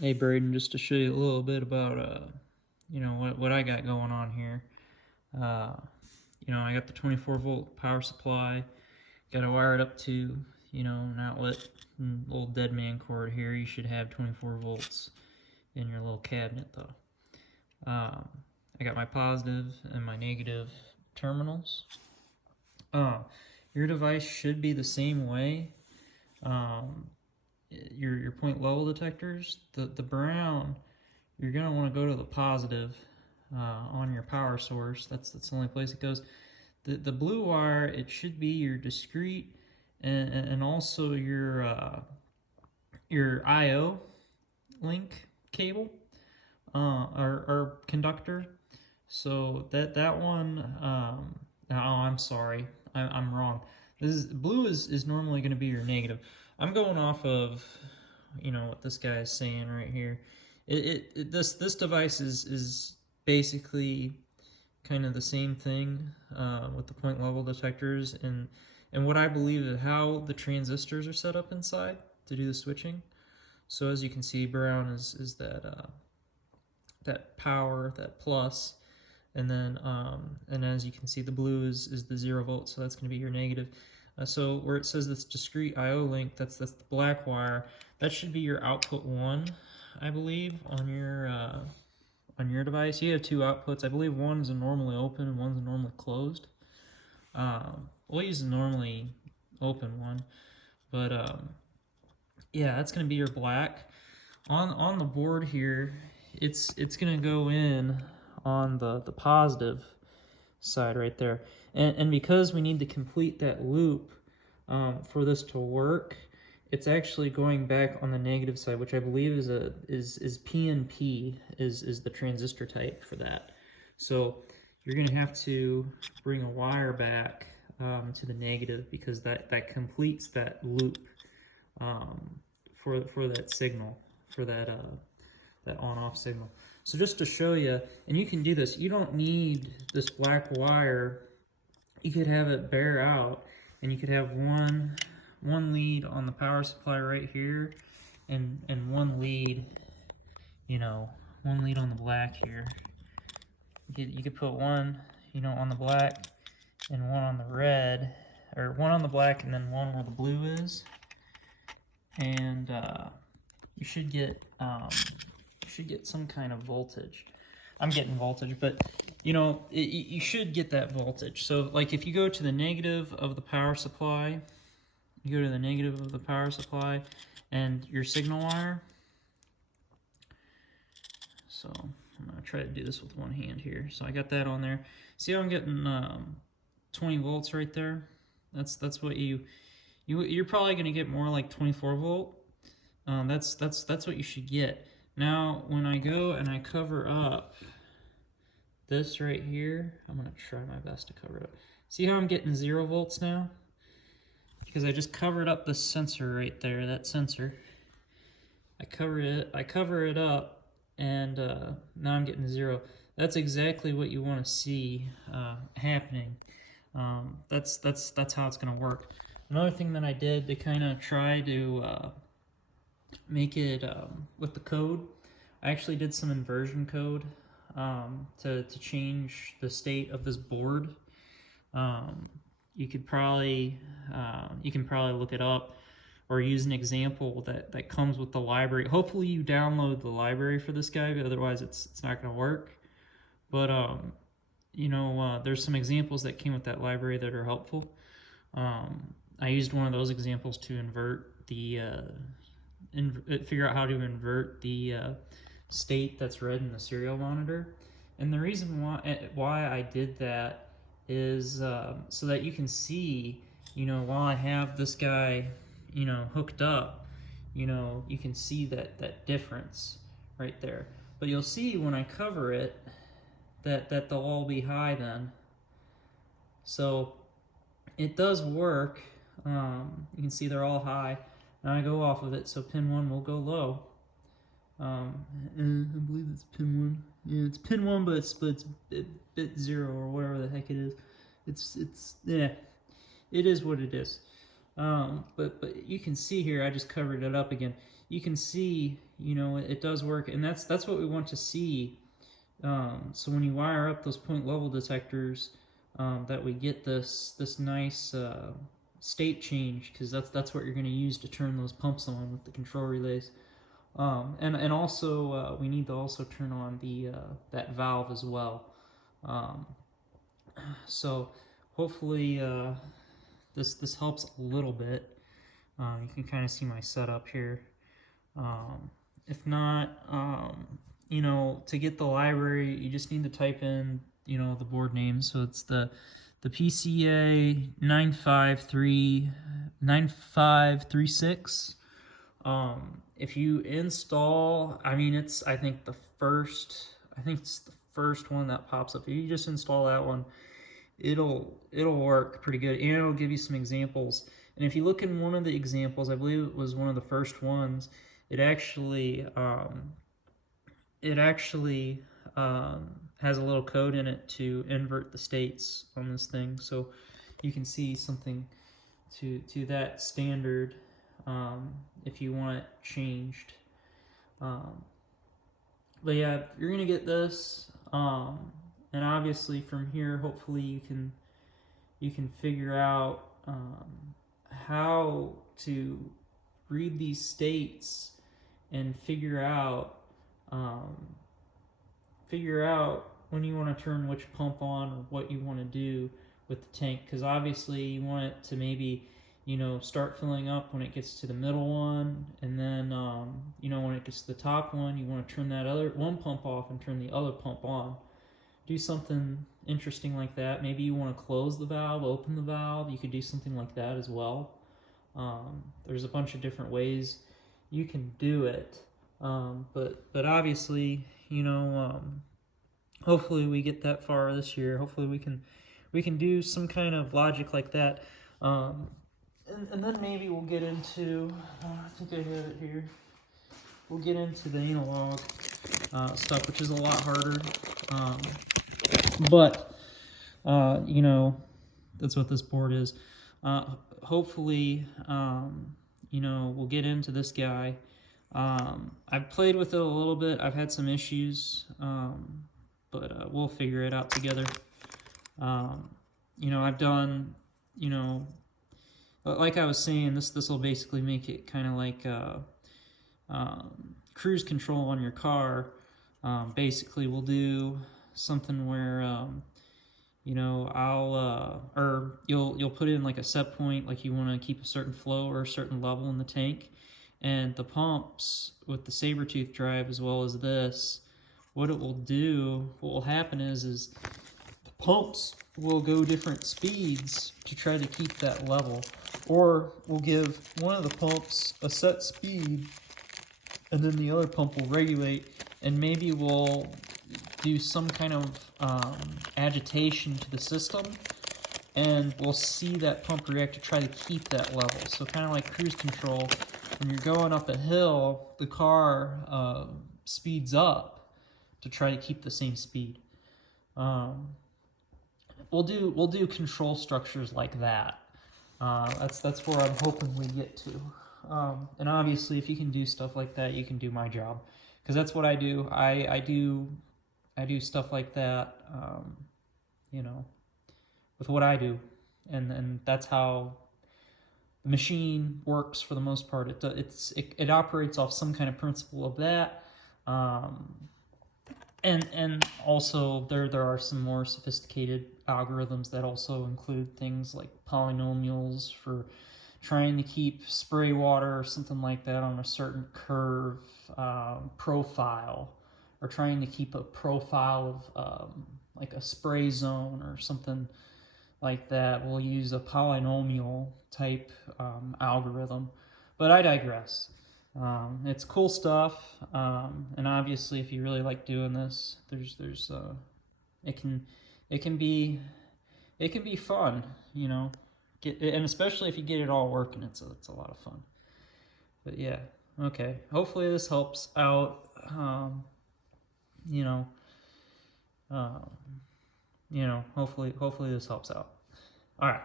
Hey Braden, just to show you a little bit about what I got going on here. Uh, I got the 24-volt power supply. Got to wire it up to an outlet, little dead man cord here. You should have 24 volts in your little cabinet though. I got my positive and my negative terminals. Your device should be the same way. Um, your point level detectors, the brown, you're gonna want to go to the positive on your power source. That's the only place it goes. The blue wire, it should be your discrete and also your I/O link cable or conductor. So that one. Oh, I'm sorry, I'm wrong. Blue is normally going to be your negative. I'm going off of what this guy is saying right here. This device is basically kind of the same thing with the point level detectors and what I believe is how the transistors are set up inside to do the switching. So as you can see, brown is that power, that plus, and then and as you can see, the blue is the 0 volt, so that's going to be your negative. So where it says this discrete I/O link, that's the black wire. That should be your output 1, I believe, on your device. You have 2 outputs. I believe one is normally open and one's normally closed. We'll use the normally open one, but yeah, that's going to be your black. On the board here, it's going to go in on the positive side right there. And because we need to complete that loop for this to work, it's actually going back on the negative side, which I believe is PNP is the transistor type for that. So you're going to have to bring a wire back to the negative because that completes that loop for that signal, for that on-off signal. So just to show you, and you can do this, you don't need this black wire. You could have it bare out, and you could have one lead on the power supply right here, and one lead, one lead on the black here. You could put one, on the black, and one on the red, or one on the black, and then one where the blue is, and you should get some kind of voltage. I'm getting voltage, but you should get that voltage. So like if you go to the negative of the power supply, and your signal wire. So I'm gonna try to do this with one hand here. So I got that on there. See how I'm getting 20 volts right there? That's what you're probably gonna get more like 24 volt. That's what you should get. Now, when I go and I cover up this right here, I'm going to try my best to cover it up. See how I'm getting 0 volts now? Because I just covered up the sensor right there, that sensor. I cover it up, and now I'm getting 0. That's exactly what you want to see happening. That's how it's going to work. Another thing that I did to kind of try to make it with the code, I actually did some inversion code to change the state of this board. You can probably look it up or use an example that comes with the library. Hopefully you download the library for this guy, otherwise it's not going to work. But there's some examples that came with that library that are helpful. I used one of those examples to invert the figure out how to invert the state that's read in the serial monitor. And the reason why I did that is so that you can see, while I have this guy, hooked up, you can see that difference right there. But you'll see when I cover it that they'll all be high then. So it does work. You can see they're all high. Now I go off of it, so pin 1 will go low. And I believe it's pin 1. Yeah, it's pin 1, but it's bit 0 or whatever the heck it is. It's yeah, it is what it is. But you can see here, I just covered it up again. you can see, you know, it does work, and that's what we want to see. So when you wire up those point level detectors, that we get this nice state change, because that's what you're going to use to turn those pumps on with the control relays. And also we need to also turn on the that valve as well. So hopefully this helps a little bit. You can kind of see my setup here. If not, you know, to get the library, you just need to type in, you know, the board name. So it's the PCA9539. If you install, I mean, I think it's the first one that pops up. If you just install that one, it'll work pretty good, and it'll give you some examples. And if you look in one of the examples, I believe it was one of the first ones, it actually has a little code in it to invert the states on this thing, so you can see something to that standard if you want it changed. But yeah, you're gonna get this, and obviously from here, hopefully you can figure out how to read these states and figure out when you want to turn which pump on, or what you want to do with the tank, because obviously you want it to maybe, you know, start filling up when it gets to the middle one, and then you know, when it gets to the top one, you want to turn that other one pump off and turn the other pump on. Do something interesting like that. Maybe you want to close the valve, open the valve. You could do something like that as well. There's a bunch of different ways you can do it, but obviously, you know, hopefully we get that far this year. Hopefully we can do some kind of logic like that, and then maybe we'll get into, I think I have it here, we'll get into the analog stuff, which is a lot harder, but you know, that's what this board is. Hopefully, you know, we'll get into this guy. I've played with it a little bit. I've had some issues, but we'll figure it out together. You know, I've done, you know, like I was saying, this will basically make it kind of like cruise control on your car. Basically, we'll do something where you know, or you'll put in like a set point, like you want to keep a certain flow or a certain level in the tank, and the pumps with the saber-tooth drive as well as this, what it will do, what will happen is the pumps will go different speeds to try to keep that level, or we'll give one of the pumps a set speed, and then the other pump will regulate, and maybe we'll do some kind of agitation to the system, and we'll see that pump react to try to keep that level. So kind of like cruise control, when you're going up a hill, the car speeds up to try to keep the same speed. We'll do control structures like that. That's where I'm hoping we get to. And obviously, if you can do stuff like that, you can do my job, because that's what I do. I do stuff like that, you know, with what I do, and that's how the machine works for the most part. It operates off some kind of principle of that, and also there are some more sophisticated algorithms that also include things like polynomials for trying to keep spray water or something like that on a certain curve profile, or trying to keep a profile of like a spray zone or something like that. We'll use a polynomial type algorithm, but I digress. It's cool stuff, and obviously, if you really like doing this, it can be fun, you know. And especially if you get it all working, it's a lot of fun. But yeah, okay. Hopefully this helps out. You know, hopefully this helps out. All right.